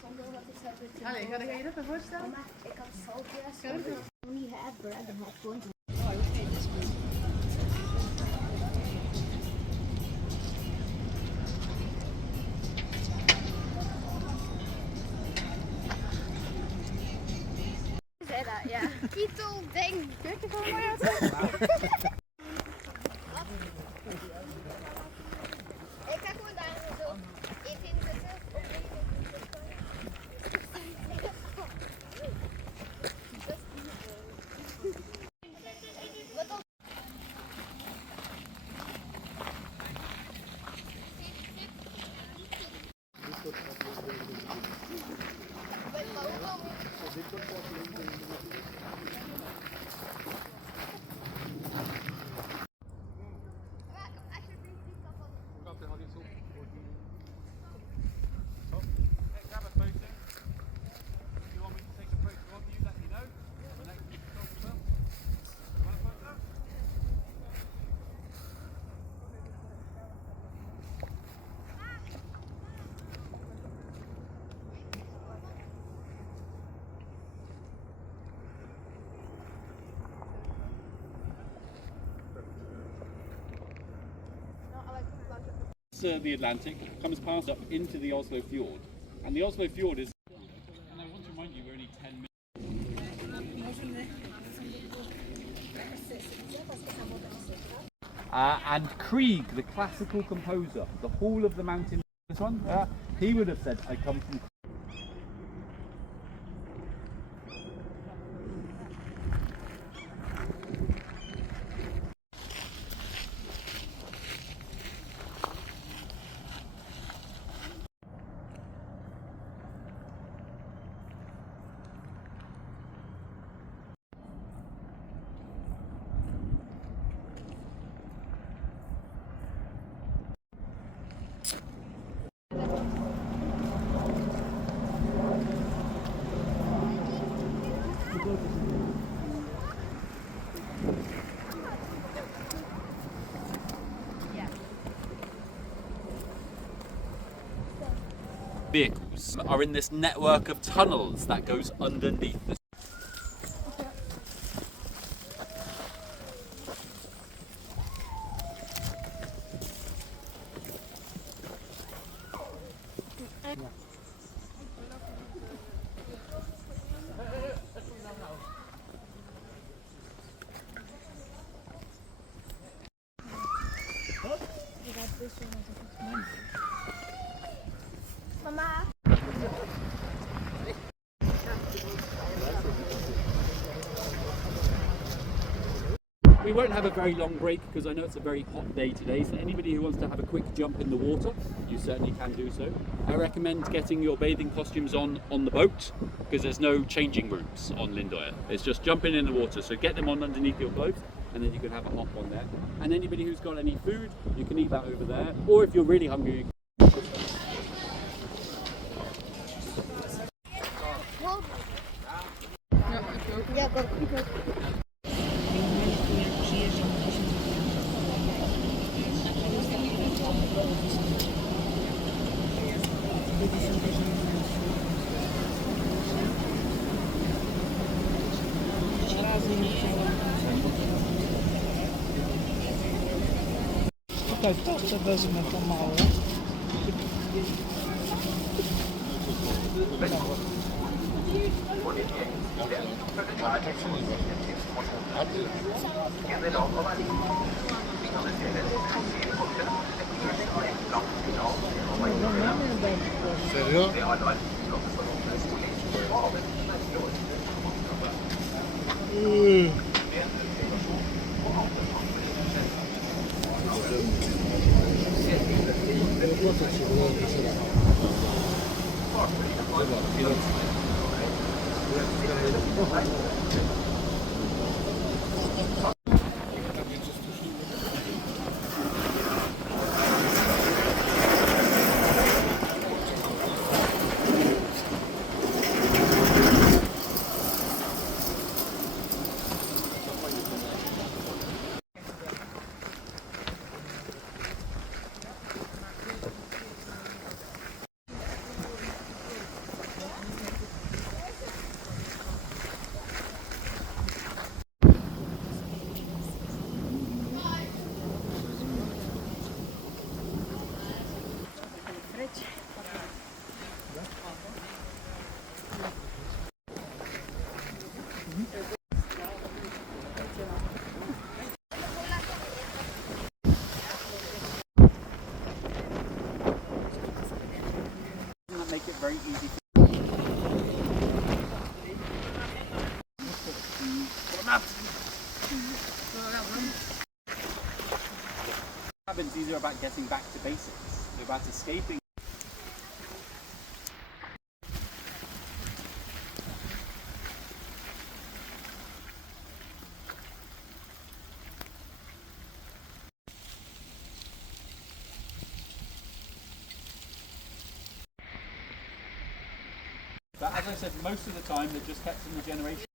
zonder wat ik zou doen. Allee, ga je dat ervoor stellen? Maar ik had saltjes zonder dat ik niet heb bread and had gewoon. Oh, okay, this one. Zei dat, ja. Kietel, ding. Kijk je gewoon mooi uit. Ik ga gewoon daar zo even in zitten. The Atlantic comes past up into the Oslofjord, and the Oslofjord is. And I want to remind you, we're only 10 minutes. And Krieg, the classical composer, the Hall of the Mountain. This one, he would have said, "I come from." Vehicles are in this network of tunnels that goes underneath the. Mama. We won't have a very long break because I know it's a very hot day today, so anybody who wants to have a quick jump in the water, you certainly can do so. I recommend getting your bathing costumes on the boat because there's no changing rooms on Lindoya. It's just jumping in the water, so get them on underneath your clothes and then you can have a hop on there. And anybody who's got any food, you can eat that over there, or if you're really hungry, you can. Ja, go. Tutaj to wezmę pomału. Serio? make it very easy. Cabins, these are about getting back to basics. They're about escaping. But as I said, most of the time they're just kept in the generation.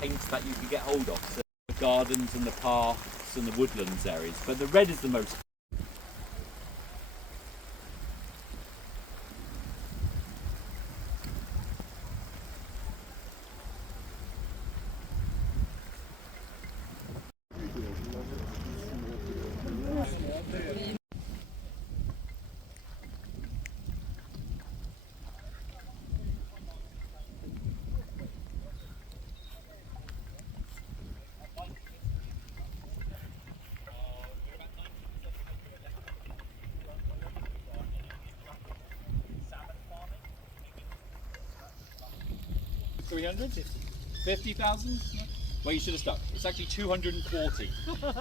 Paints that you can get hold of, so the gardens and the parks and the woodlands areas, but the red is the most. $300? 50,000? Well, you should have stuck. It's actually 240.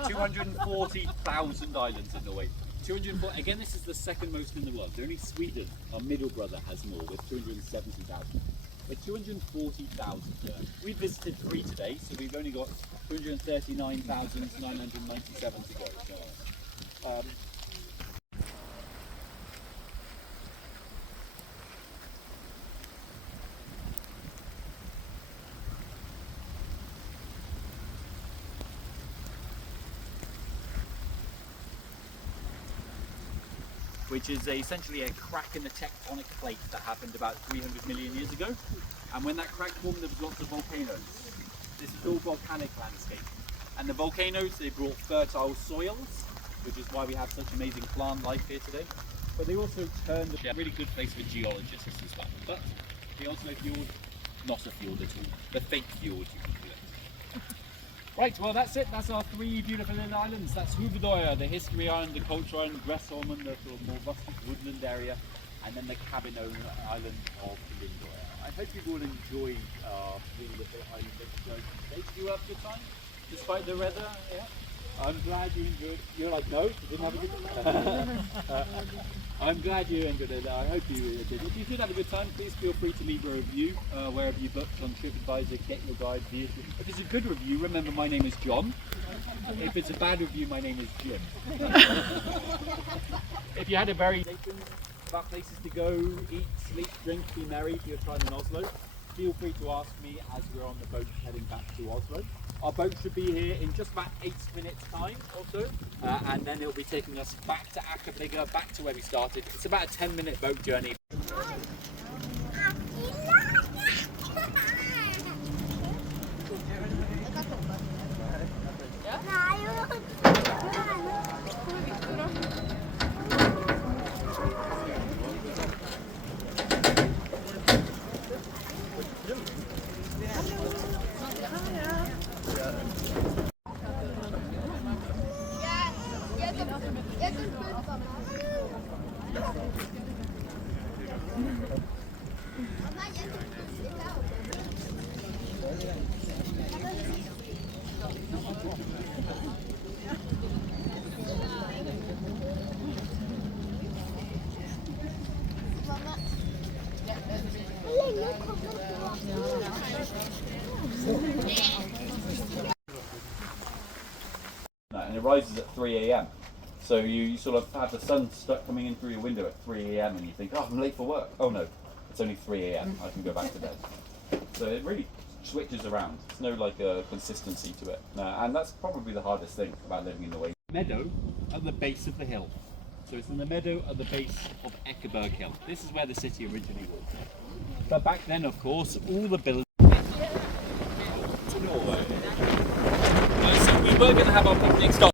240,000 islands in Norway. 240. Again, this is the second most in the world. Only Sweden, our middle brother, has more with 270,000. But 240,000. We visited 3 today, so we've only got 239,997 to go. Which is essentially a crack in the tectonic plate that happened about 300 million years ago. And when that crack formed, there was lots of volcanoes. This is all volcanic landscape. And the volcanoes, they brought fertile soils, which is why we have such amazing plant life here today. But they also turned a really good place for geologists as well. But the Oslofjord, not a fjord at all. The fake fjord, you can call it. Right, well that's it. That's our 3 beautiful little islands. That's Hovedoya, the history island, the culture island, Gressholmen, the sort of more rustic woodland area, and then the cabin island of Lindoya. I hope you all enjoyed our 3 little island exploration today. Did you have a good time? Despite the weather? Yeah? I'm glad you enjoyed. You're like, no, you didn't have a good time. I'm glad you enjoyed it. I hope you did. If you did have a good time, please feel free to leave a review wherever you booked on TripAdvisor. Get your guide view. If it's a good review, remember my name is John. If it's a bad review, my name is Jim. If you had a very about places to go, eat, sleep, drink, be merry for your time in Oslo, feel free to ask me as we're on the boat heading back to Oslo. Our boat should be here in just about 8 minutes time or so, and then it'll be taking us back to Akerbligge, back to where we started. It's about a 10-minute boat journey. and it rises at 3 a.m. So you sort of have the sun coming in through your window at 3 a.m. and you think, oh, I'm late for work. Oh no, it's only 3 a.m. I can go back to bed. So it really switches around. There's no like consistency to it, and that's probably the hardest thing about living in Norway. Meadow at the base of the hill. So it's in the meadow at the base of Ekeberg Hill. This is where the city originally was. But back then, of course, all the buildings. To Norway. So we were going to have our picnic stop.